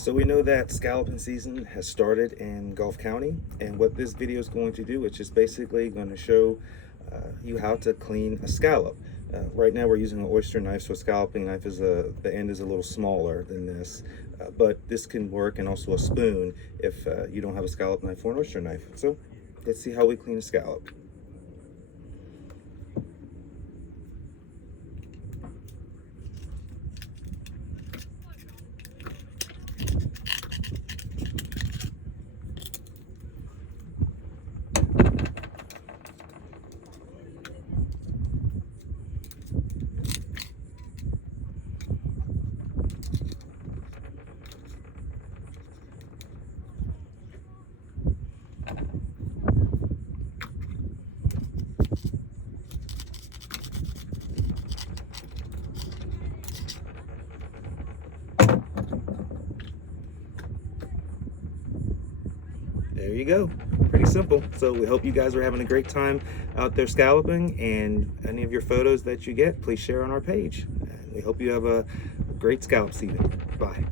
So we know that scalloping season has started in Gulf County, and what this video is going to do is just basically going to show you how to clean a scallop. Right now we're using an oyster knife, so a scalloping knife is the end is a little smaller than this, but this can work, and also a spoon if you don't have a scallop knife or an oyster knife. So let's see how we clean a scallop. There you go. Pretty simple. So we hope you guys are having a great time out there scalloping, and any of your photos that you get, please share on our page. And we hope you have a great scallop season. Bye.